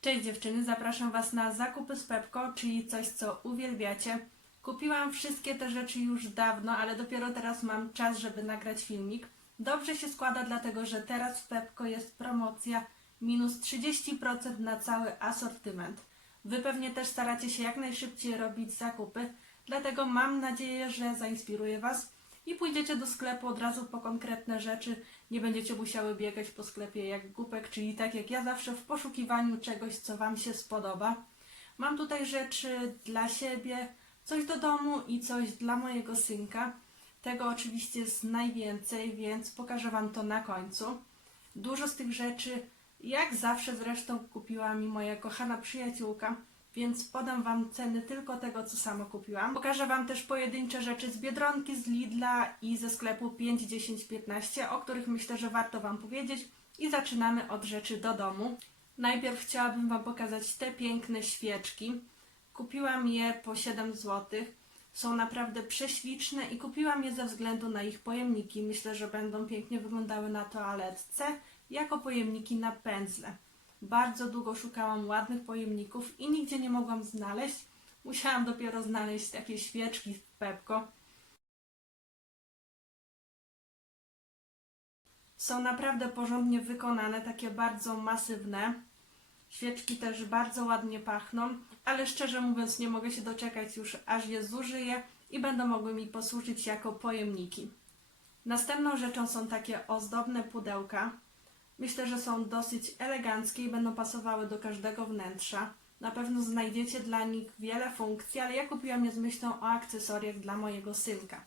Cześć dziewczyny, zapraszam Was na zakupy z Pepko, czyli coś, co uwielbiacie. Kupiłam wszystkie te rzeczy już dawno, ale dopiero teraz mam czas, żeby nagrać filmik. Dobrze się składa, dlatego że teraz w Pepko jest promocja minus 30% na cały asortyment. Wy pewnie też staracie się jak najszybciej robić zakupy, dlatego mam nadzieję, że zainspiruję Was i pójdziecie do sklepu od razu po konkretne rzeczy. Nie będziecie musiały biegać po sklepie jak głupek, czyli tak jak ja zawsze w poszukiwaniu czegoś, co Wam się spodoba. Mam tutaj rzeczy dla siebie, coś do domu i coś dla mojego synka. Tego oczywiście jest najwięcej, więc pokażę Wam to na końcu. Dużo z tych rzeczy, jak zawsze zresztą, kupiła mi moja kochana przyjaciółka, więc podam Wam ceny tylko tego, co sama kupiłam. Pokażę Wam też pojedyncze rzeczy z Biedronki, z Lidla i ze sklepu 5, 10, 15, o których myślę, że warto Wam powiedzieć. I zaczynamy od rzeczy do domu. Najpierw chciałabym Wam pokazać te piękne świeczki. Kupiłam je po 7 zł. Są naprawdę prześliczne i kupiłam je ze względu na ich pojemniki. Myślę, że będą pięknie wyglądały na toaletce jako pojemniki na pędzle. Bardzo długo szukałam ładnych pojemników i nigdzie nie mogłam znaleźć. Musiałam dopiero znaleźć takie świeczki w Pepko. Są naprawdę porządnie wykonane, takie bardzo masywne. Świeczki też bardzo ładnie pachną, ale szczerze mówiąc nie mogę się doczekać już aż je zużyję i będą mogły mi posłużyć jako pojemniki. Następną rzeczą są takie ozdobne pudełka. Myślę, że są dosyć eleganckie i będą pasowały do każdego wnętrza. Na pewno znajdziecie dla nich wiele funkcji, ale ja kupiłam je z myślą o akcesoriach dla mojego synka.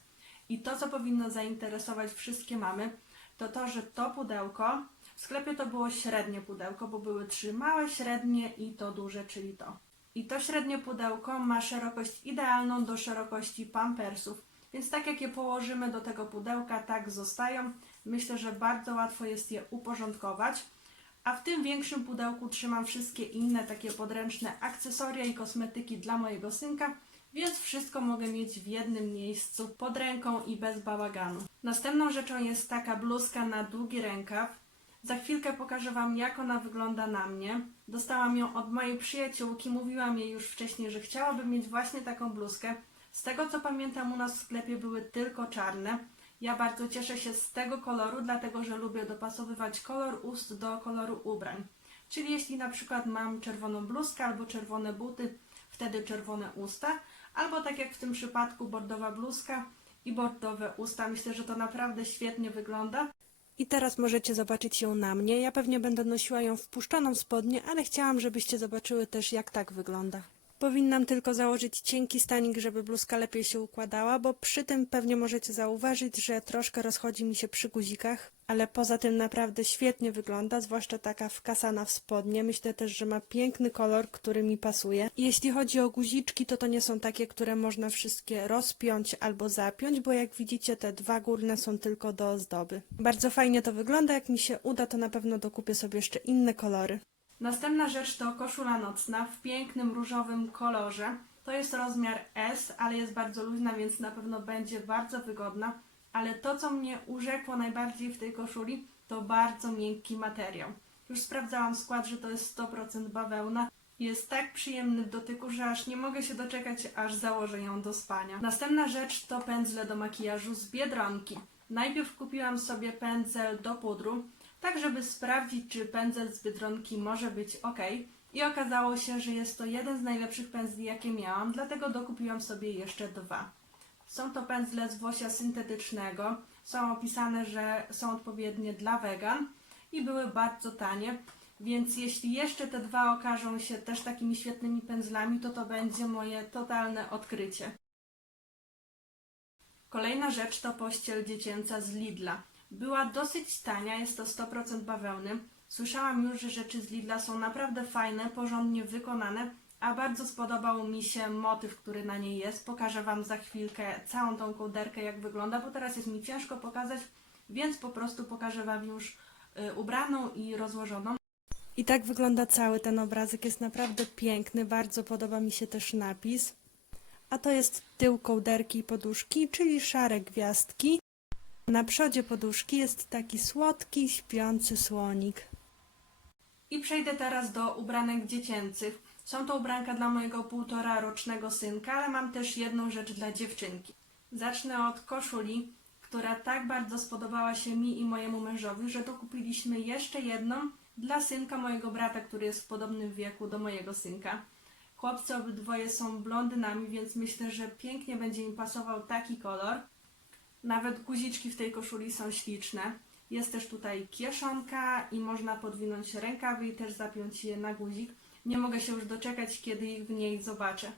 I to, co powinno zainteresować wszystkie mamy, to to, że to pudełko, w sklepie to było średnie pudełko, bo były trzy małe, średnie i to duże, czyli to. I to średnie pudełko ma szerokość idealną do szerokości pampersów, więc tak jak je położymy do tego pudełka, tak zostają. Myślę, że bardzo łatwo jest je uporządkować. A w tym większym pudełku trzymam wszystkie inne takie podręczne akcesoria i kosmetyki dla mojego synka, więc wszystko mogę mieć w jednym miejscu pod ręką i bez bałaganu. Następną rzeczą jest taka bluzka na długi rękaw. Za chwilkę pokażę Wam, jak ona wygląda na mnie. Dostałam ją od mojej przyjaciółki, mówiłam jej już wcześniej, że chciałabym mieć właśnie taką bluzkę. Z tego co pamiętam, u nas w sklepie były tylko czarne. Ja bardzo cieszę się z tego koloru, dlatego że lubię dopasowywać kolor ust do koloru ubrań. Czyli jeśli na przykład mam czerwoną bluzkę albo czerwone buty, wtedy czerwone usta, albo tak jak w tym przypadku bordowa bluzka i bordowe usta. Myślę, że to naprawdę świetnie wygląda. I teraz możecie zobaczyć ją na mnie. Ja pewnie będę nosiła ją wpuszczoną spodnie, ale chciałam, żebyście zobaczyły też jak tak wygląda. Powinnam tylko założyć cienki stanik, żeby bluzka lepiej się układała, bo przy tym pewnie możecie zauważyć, że troszkę rozchodzi mi się przy guzikach, ale poza tym naprawdę świetnie wygląda, zwłaszcza taka wkasana w spodnie. Myślę też, że ma piękny kolor, który mi pasuje. Jeśli chodzi o guziczki, to to nie są takie, które można wszystkie rozpiąć albo zapiąć, bo jak widzicie te dwa górne są tylko do ozdoby. Bardzo fajnie to wygląda, jak mi się uda, to na pewno dokupię sobie jeszcze inne kolory. Następna rzecz to koszula nocna w pięknym różowym kolorze. To jest rozmiar S, ale jest bardzo luźna, więc na pewno będzie bardzo wygodna. Ale to, co mnie urzekło najbardziej w tej koszuli, to bardzo miękki materiał. Już sprawdzałam skład, że to jest 100% bawełna. Jest tak przyjemny w dotyku, że aż nie mogę się doczekać, aż założę ją do spania. Następna rzecz to pędzle do makijażu z Biedronki. Najpierw kupiłam sobie pędzel do pudru, tak żeby sprawdzić, czy pędzel z Biedronki może być ok. I okazało się, że jest to jeden z najlepszych pędzli, jakie miałam, dlatego dokupiłam sobie jeszcze dwa. Są to pędzle z włosia syntetycznego. Są opisane, że są odpowiednie dla wegan i były bardzo tanie. Więc jeśli jeszcze te dwa okażą się też takimi świetnymi pędzlami, to to będzie moje totalne odkrycie. Kolejna rzecz to pościel dziecięca z Lidla. Była dosyć tania, jest to 100% bawełny. Słyszałam już, że rzeczy z Lidla są naprawdę fajne, porządnie wykonane, a bardzo spodobał mi się motyw, który na niej jest. Pokażę Wam za chwilkę całą tą kołderkę, jak wygląda, bo teraz jest mi ciężko pokazać, więc po prostu pokażę Wam już y, ubraną i rozłożoną. I tak wygląda cały ten obrazek, jest naprawdę piękny, bardzo podoba mi się też napis. A to jest tył kołderki i poduszki, czyli szare gwiazdki. Na przodzie poduszki jest taki słodki, śpiący słonik. I przejdę teraz do ubranek dziecięcych. Są to ubranka dla mojego półtora rocznego synka, ale mam też jedną rzecz dla dziewczynki. Zacznę od koszuli, która tak bardzo spodobała się mi i mojemu mężowi, że dokupiliśmy jeszcze jedną dla synka mojego brata, który jest w podobnym wieku do mojego synka. Chłopcy obydwoje są blondynami, więc myślę, że pięknie będzie im pasował taki kolor. Nawet guziczki w tej koszuli są śliczne. Jest też tutaj kieszonka i można podwinąć rękawy i też zapiąć je na guzik. Nie mogę się już doczekać, kiedy ich w niej zobaczę.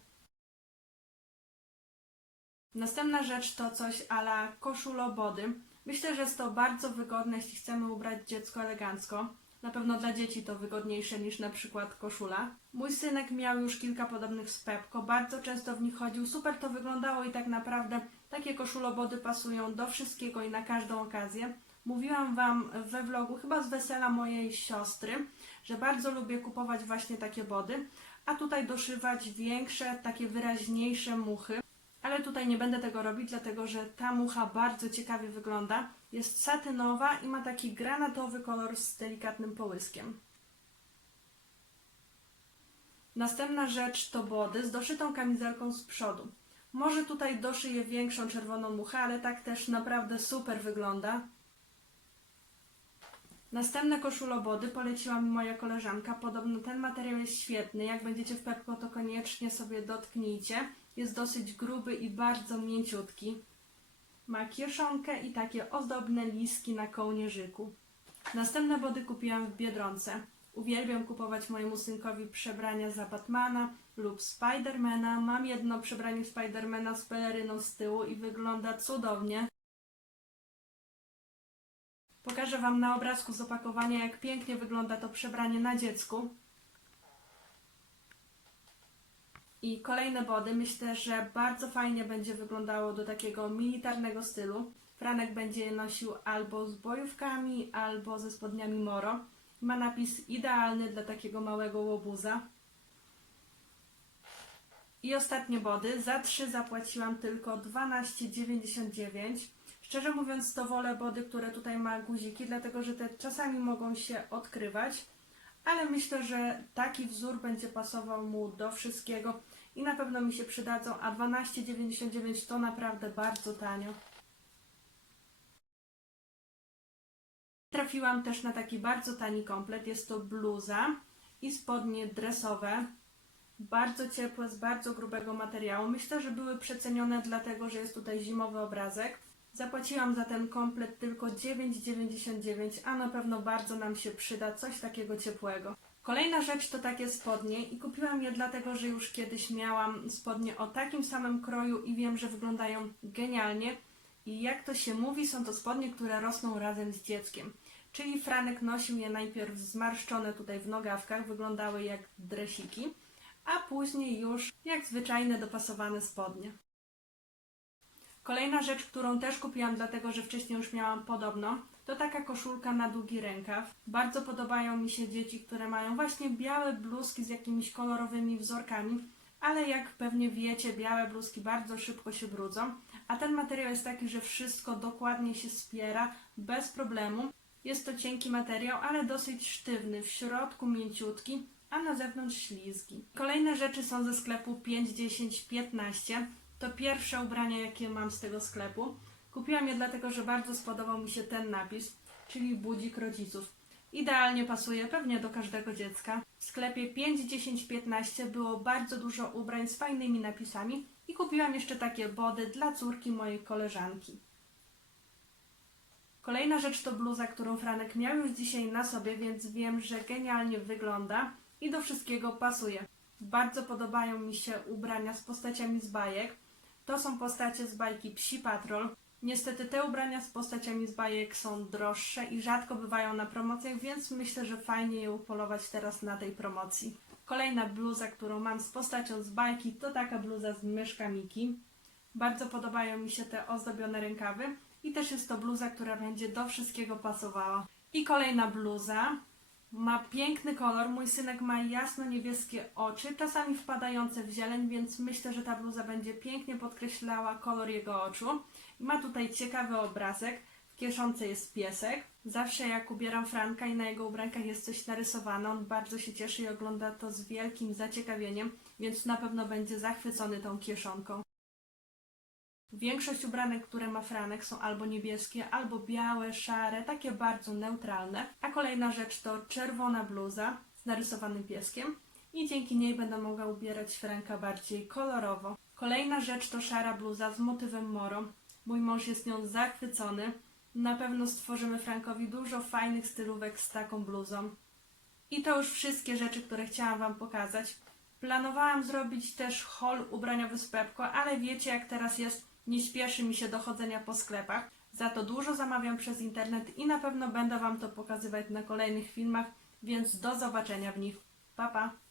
Następna rzecz to coś ala koszulobody. Myślę, że jest to bardzo wygodne, jeśli chcemy ubrać dziecko elegancko. Na pewno dla dzieci to wygodniejsze niż na przykład koszula. Mój synek miał już kilka podobnych z Pepko, bardzo często w nich chodził, super to wyglądało i tak naprawdę takie koszulobody pasują do wszystkiego i na każdą okazję. Mówiłam Wam we vlogu, chyba z wesela mojej siostry, że bardzo lubię kupować właśnie takie body, a tutaj doszywać większe, takie wyraźniejsze muchy. Ale tutaj nie będę tego robić, dlatego że ta mucha bardzo ciekawie wygląda. Jest satynowa i ma taki granatowy kolor z delikatnym połyskiem. Następna rzecz to body z doszytą kamizelką z przodu. Może tutaj doszyję większą czerwoną muchę, ale tak też naprawdę super wygląda. Następne koszulobody poleciła mi moja koleżanka. Podobno ten materiał jest świetny. Jak będziecie w Pepko, to koniecznie sobie dotknijcie. Jest dosyć gruby i bardzo mięciutki. Ma kieszonkę i takie ozdobne liski na kołnierzyku. Następne body kupiłam w Biedronce. Uwielbiam kupować mojemu synkowi przebrania za Batmana lub Spidermana. Mam jedno przebranie Spidermana z peleryną z tyłu i wygląda cudownie. Pokażę Wam na obrazku z opakowania, jak pięknie wygląda to przebranie na dziecku. I kolejne body myślę, że bardzo fajnie będzie wyglądało do takiego militarnego stylu. Franek będzie je nosił albo z bojówkami, albo ze spodniami moro. Ma napis idealny dla takiego małego łobuza. I ostatnie body. Za trzy zapłaciłam tylko 12,99. Szczerze mówiąc, to wolę body, które tutaj ma guziki, dlatego że te czasami mogą się odkrywać. Ale myślę, że taki wzór będzie pasował mu do wszystkiego i na pewno mi się przydadzą, a 12,99 to naprawdę bardzo tanio. Trafiłam też na taki bardzo tani komplet. Jest to bluza i spodnie dresowe. Bardzo ciepłe, z bardzo grubego materiału. Myślę, że były przecenione dlatego, że jest tutaj zimowy obrazek. Zapłaciłam za ten komplet tylko 9,99, a na pewno bardzo nam się przyda coś takiego ciepłego. Kolejna rzecz to takie spodnie i kupiłam je dlatego, że już kiedyś miałam spodnie o takim samym kroju i wiem, że wyglądają genialnie. I jak to się mówi, są to spodnie, które rosną razem z dzieckiem. Czyli Franek nosił je najpierw zmarszczone tutaj w nogawkach, wyglądały jak dresiki, a później już jak zwyczajne dopasowane spodnie. Kolejna rzecz, którą też kupiłam, dlatego że wcześniej już miałam podobno, to taka koszulka na długi rękaw. Bardzo podobają mi się dzieci, które mają właśnie białe bluzki z jakimiś kolorowymi wzorkami, ale jak pewnie wiecie, białe bluzki bardzo szybko się brudzą, a ten materiał jest taki, że wszystko dokładnie się spiera bez problemu. Jest to cienki materiał, ale dosyć sztywny, w środku mięciutki, a na zewnątrz ślizgi. Kolejne rzeczy są ze sklepu 5, 10, 15. To pierwsze ubrania, jakie mam z tego sklepu. Kupiłam je dlatego, że bardzo spodobał mi się ten napis, czyli budzik rodziców. Idealnie pasuje pewnie do każdego dziecka. W sklepie 5, 10, 15 było bardzo dużo ubrań z fajnymi napisami i kupiłam jeszcze takie body dla córki mojej koleżanki. Kolejna rzecz to bluza, którą Franek miał już dzisiaj na sobie, więc wiem, że genialnie wygląda i do wszystkiego pasuje. Bardzo podobają mi się ubrania z postaciami z bajek. To są postacie z bajki Psi Patrol. Niestety te ubrania z postaciami z bajek są droższe i rzadko bywają na promocjach, więc myślę, że fajnie je upolować teraz na tej promocji. Kolejna bluza, którą mam z postacią z bajki, to taka bluza z myszka Miki. Bardzo podobają mi się te ozdobione rękawy i też jest to bluza, która będzie do wszystkiego pasowała. I kolejna bluza. Ma piękny kolor. Mój synek ma jasno-niebieskie oczy, czasami wpadające w zieleń, więc myślę, że ta bluza będzie pięknie podkreślała kolor jego oczu. Ma tutaj ciekawy obrazek. W kieszonce jest piesek. Zawsze jak ubieram Franka i na jego ubrankach jest coś narysowane, on bardzo się cieszy i ogląda to z wielkim zaciekawieniem, więc na pewno będzie zachwycony tą kieszonką. Większość ubranek, które ma Franek są albo niebieskie, albo białe, szare, takie bardzo neutralne. A kolejna rzecz to czerwona bluza z narysowanym pieskiem i dzięki niej będę mogła ubierać Franka bardziej kolorowo. Kolejna rzecz to szara bluza z motywem moro. Mój mąż jest nią zachwycony. Na pewno stworzymy Frankowi dużo fajnych stylówek z taką bluzą. I to już wszystkie rzeczy, które chciałam Wam pokazać. Planowałam zrobić też haul ubraniowy z Pepko, ale wiecie jak teraz jest, nie śpieszy mi się do chodzenia po sklepach. Za to dużo zamawiam przez internet i na pewno będę Wam to pokazywać na kolejnych filmach, więc do zobaczenia w nich. Pa, pa!